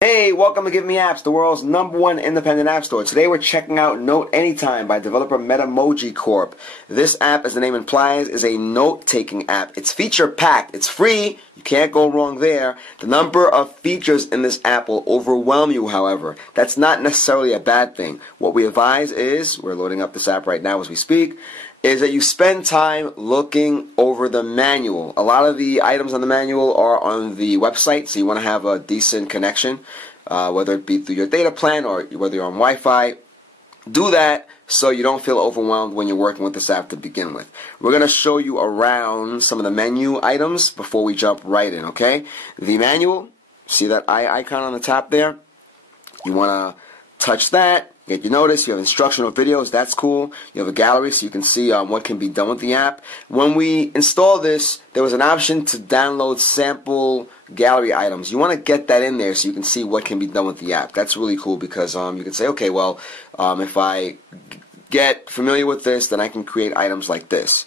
Hey, welcome to GiveMeApps, the world's #1 independent app store. Today we're checking out Note Anytime by developer Metamoji Corp. This app, as the name implies, is a note-taking app. It's feature-packed. It's free. You can't go wrong there. The number of features in this app will overwhelm you, however. That's not necessarily a bad thing. What we advise is, we're loading up this app right now as we speak, is that you spend time looking over the manual. A lot of the items on the manual are on the website, so you want to have a decent connection, whether it be through your data plan or whether you're on Wi-Fi. Do that so you don't feel overwhelmed when you're working with this app to begin with. We're going to show you around some of the menu items before we jump right in, okay? The manual, see that eye icon on the top there? You want to touch that. Get your notice, you have instructional videos, that's cool. You have a gallery so you can see what can be done with the app. When we install this, there was an option to download sample gallery items. You want to get that in there so you can see what can be done with the app. That's really cool because you can say, okay, well, if I get familiar with this, then I can create items like this.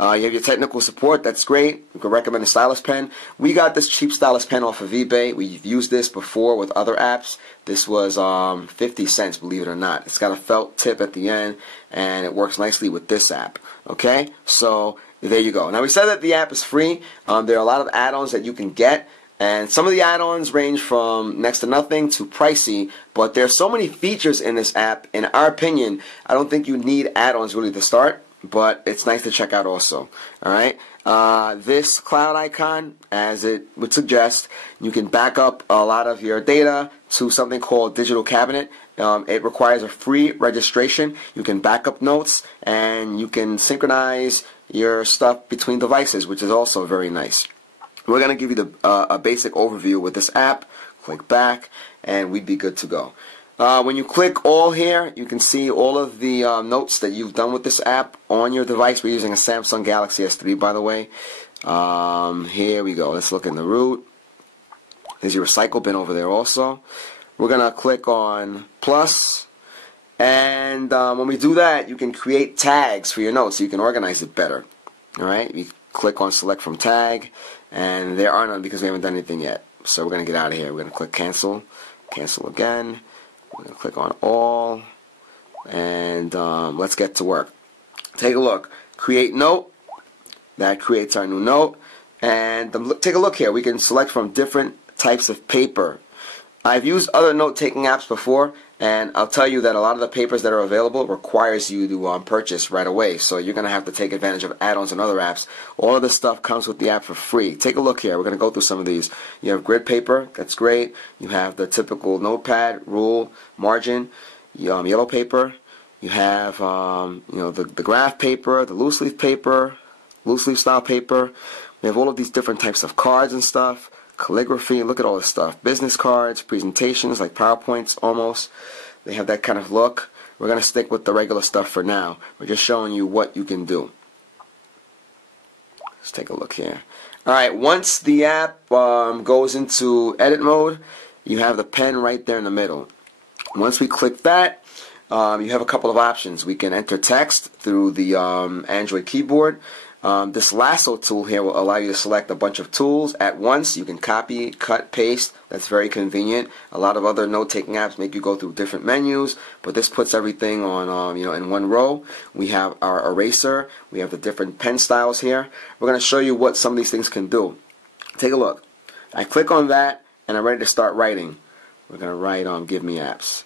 You have your technical support, that's great. You can recommend a stylus pen. We got this cheap stylus pen off of eBay. We've used this before with other apps. This was 50 cents, believe it or not. It's got a felt tip at the end, and it works nicely with this app. Okay, so there you go. Now, we said that the app is free. There are a lot of add-ons that you can get. And some of the add-ons range from next to nothing to pricey, but there are so many features in this app. In our opinion, I don't think you need add-ons really to start, but it's nice to check out also. Alright, this cloud icon, as it would suggest, you can back up a lot of your data to something called Digital Cabinet. It requires a free registration. You can back up notes, and you can synchronize your stuff between devices, which is also very nice. We're going to give you a basic overview with this app. Click back, and we'd be good to go. When you click all here, you can see all of the notes that you've done with this app on your device. We're using a Samsung Galaxy S3, by the way. Here we go. Let's look in the root. There's your recycle bin over there also. We're going to click on plus. And when we do that, you can create tags for your notes so you can organize it better. Alright, you click on select from tag. And there are none because we haven't done anything yet. So we're going to get out of here. We're going to click cancel. Cancel again. We're going to click on all. And let's get to work. Take a look. Create note. That creates our new note. And take a look here. We can select from different types of paper. I've used other note-taking apps before, and I'll tell you that a lot of the papers that are available requires you to purchase right away. So you're going to have to take advantage of add-ons and other apps. All of this stuff comes with the app for free. Take a look here. We're going to go through some of these. You have grid paper. That's great. You have the typical notepad, rule, margin, yellow paper. You have the graph paper, the loose leaf paper, loose leaf style paper. We have all of these different types of cards and stuff. Calligraphy, look at all this stuff. Business cards, presentations like PowerPoints almost. They have that kind of look. We're going to stick with the regular stuff for now. We're just showing you what you can do. Let's take a look here. Alright, once the app goes into edit mode, you have the pen right there in the middle. Once we click that, you have a couple of options. We can enter text through the Android keyboard. This lasso tool here will allow you to select a bunch of tools at once. You can copy, cut, paste. That's very convenient. A lot of other note-taking apps make you go through different menus, but this puts everything on in one row. We have our eraser. We have the different pen styles here. We're going to show you what some of these things can do. Take a look. I click on that, and I'm ready to start writing. We're going to write on GiveMeApps.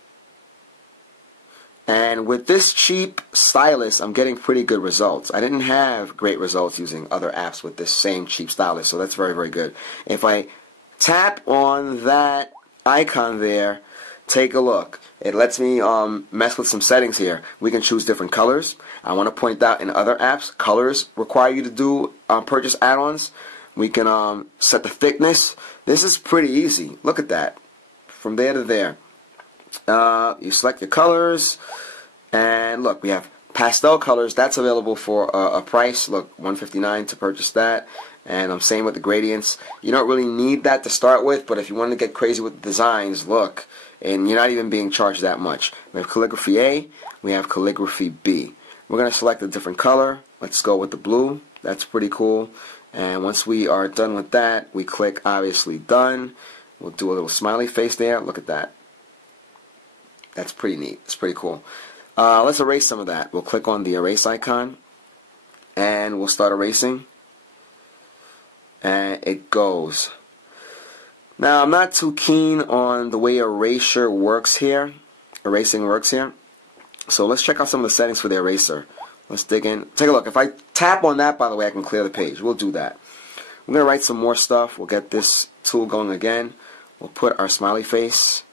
And with this cheap stylus, I'm getting pretty good results. I didn't have great results using other apps with this same cheap stylus, so that's very, very good. If I tap on that icon there, take a look. It lets me mess with some settings here. We can choose different colors. I want to point out in other apps, colors require you to do purchase add-ons. We can set the thickness. This is pretty easy. Look at that. From there to there. You select your colors, and look, we have pastel colors. That's available for a price. Look, $159 to purchase that. And I'm saying with the gradients, you don't really need that to start with, but if you want to get crazy with the designs, look, and you're not even being charged that much. We have calligraphy A, we have calligraphy B. We're going to select a different color. Let's go with the blue. That's pretty cool. And once we are done with that, we click obviously done. We'll do a little smiley face there. Look at that. That's pretty neat. It's pretty cool. Let's erase some of that. We'll click on the erase icon, and we'll start erasing. And it goes. Now, I'm not too keen on the way erasing works here. So let's check out some of the settings for the eraser. Let's dig in. Take a look. If I tap on that, by the way, I can clear the page. We'll do that. We're going to write some more stuff. We'll get this tool going again. We'll put our smiley face.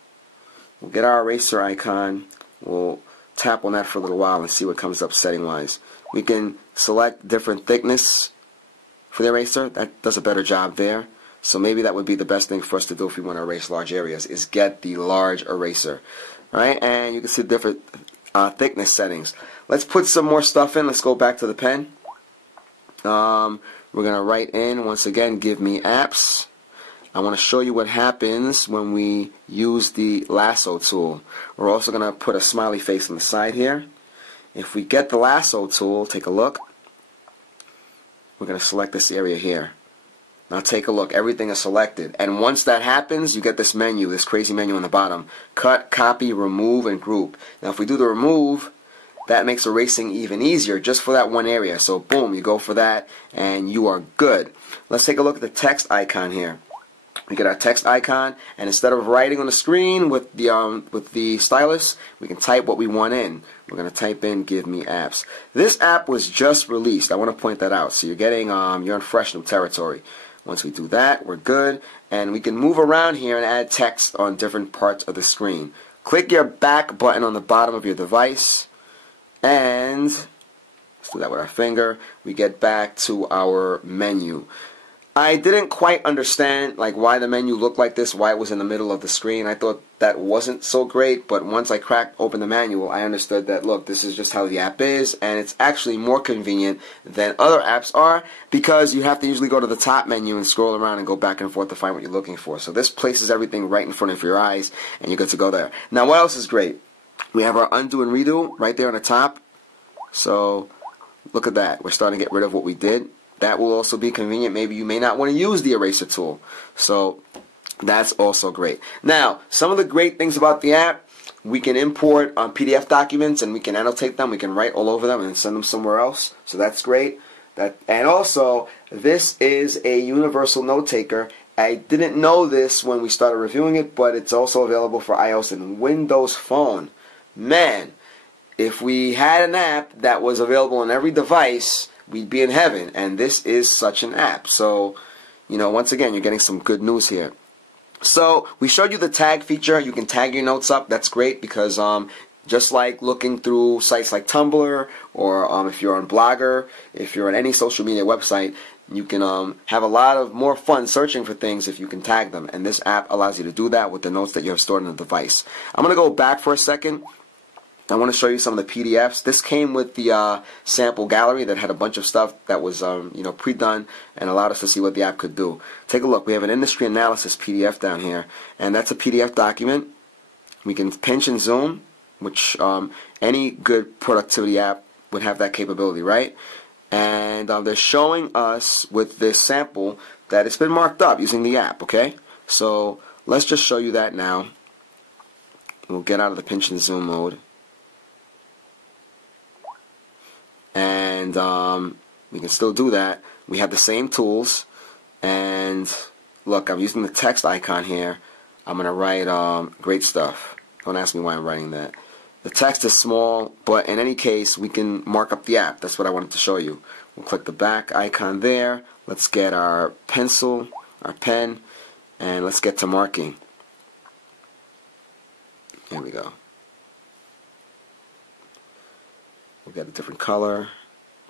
We'll get our eraser icon. We'll tap on that for a little while and see what comes up setting-wise. We can select different thickness for the eraser. That does a better job there. So maybe that would be the best thing for us to do if we want to erase large areas, is get the large eraser. Alright, and you can see the different thickness settings. Let's put some more stuff in. Let's go back to the pen. We're going to write in, once again, GiveMeApps. I want to show you what happens when we use the lasso tool. We're also going to put a smiley face on the side here. If we get the lasso tool, take a look. We're going to select this area here. Now take a look. Everything is selected. And once that happens, you get this menu, this crazy menu on the bottom. Cut, copy, remove, and group. Now if we do the remove, that makes erasing even easier just for that one area. So boom, you go for that and you are good. Let's take a look at the text icon here. We get our text icon, and instead of writing on the screen with the stylus, we can type what we want in. We're going to type in GiveMeApps. This app was just released. I want to point that out. So you're getting you're in fresh new territory. Once we do that, we're good, and we can move around here and add text on different parts of the screen. Click your back button on the bottom of your device, and let's do that with our finger. We get back to our menu. I didn't quite understand why the menu looked like this, why it was in the middle of the screen. I thought that wasn't so great, but once I cracked open the manual, I understood that, look, this is just how the app is, and it's actually more convenient than other apps are, because you have to usually go to the top menu and scroll around and go back and forth to find what you're looking for. So this places everything right in front of your eyes, and you're good to go there. Now, what else is great? We have our undo and redo right there on the top. So look at that. We're starting to get rid of what we did. That will also be convenient. Maybe you may not want to use the eraser tool. So that's also great. Now, some of the great things about the app, we can import PDF documents and we can annotate them. We can write all over them and send them somewhere else. So that's great. And also, this is a universal note taker. I didn't know this when we started reviewing it, but it's also available for iOS and Windows Phone. Man, if we had an app that was available on every device, we'd be in heaven, and this is such an app. So, once again, you're getting some good news here. So, we showed you the tag feature. You can tag your notes up. That's great because just like looking through sites like Tumblr, or if you're on Blogger, if you're on any social media website, you can have a lot of more fun searching for things if you can tag them. And this app allows you to do that with the notes that you have stored on the device. I'm going to go back for a second. I want to show you some of the PDFs. This came with the sample gallery that had a bunch of stuff that was pre-done and allowed us to see what the app could do. Take a look. We have an industry analysis PDF down here, and that's a PDF document. We can pinch and zoom, which any good productivity app would have that capability, right? And they're showing us with this sample that it's been marked up using the app, okay? So let's just show you that now. We'll get out of the pinch and zoom mode. And we can still do that. We have the same tools, and look, I'm using the text icon here. I'm going to write great stuff. Don't ask me why I'm writing that. The text is small, but in any case, we can mark up the app. That's what I wanted to show you. We'll click the back icon there. Let's get our pencil, our pen, and let's get to marking. Here we go. We'll get a different color.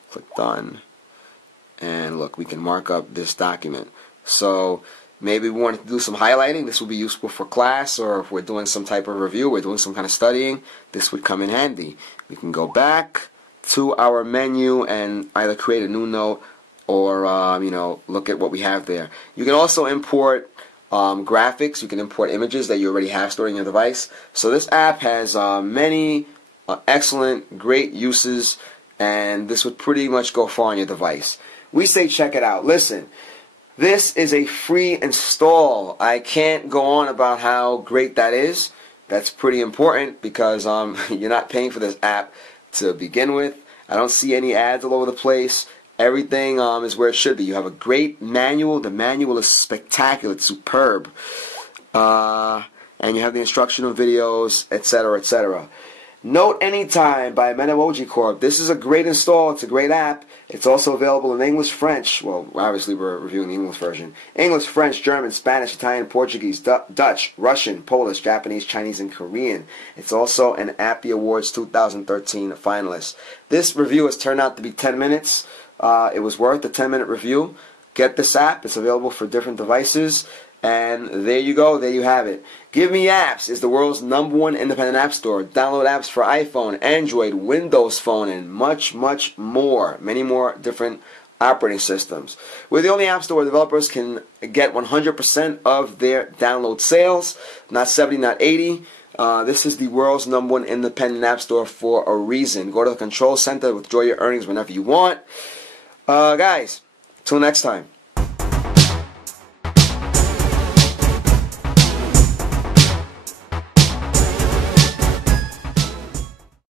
Click done. And look, we can mark up this document. So maybe we want to do some highlighting. This will be useful for class, or if we're doing some type of review, we're doing some kind of studying, this would come in handy. We can go back to our menu and either create a new note or look at what we have there. You can also import graphics. You can import images that you already have stored in your device. So this app has many excellent, great uses, and this would pretty much go far on your device. We say check it out. Listen, This is a free install. I can't go on about how great that is. That's pretty important because you're not paying for this app to begin with. I don't see any ads all over the place. Everything is where it should be. You have a great manual. The manual is spectacular. It's superb. And you have the instructional videos, etc., etc. Note Anytime by Metamoji Corp. This is a great install. It's a great app. It's also available in English, French. Well, obviously we're reviewing the English version. English, French, German, Spanish, Italian, Portuguese, Dutch, Russian, Polish, Japanese, Chinese, and Korean. It's also an Appy Awards 2013 finalist. This review has turned out to be 10 minutes. It was worth the 10-minute review. Get this app. It's available for different devices. And there you go. There you have it. GiveMeApps is the world's #1 independent app store. Download apps for iPhone, Android, Windows Phone, and much, much more. Many more different operating systems. We're the only app store where developers can get 100% of their download sales. Not 70, not 80. This is the world's #1 independent app store for a reason. Go to the control center, withdraw your earnings whenever you want. Guys, till next time.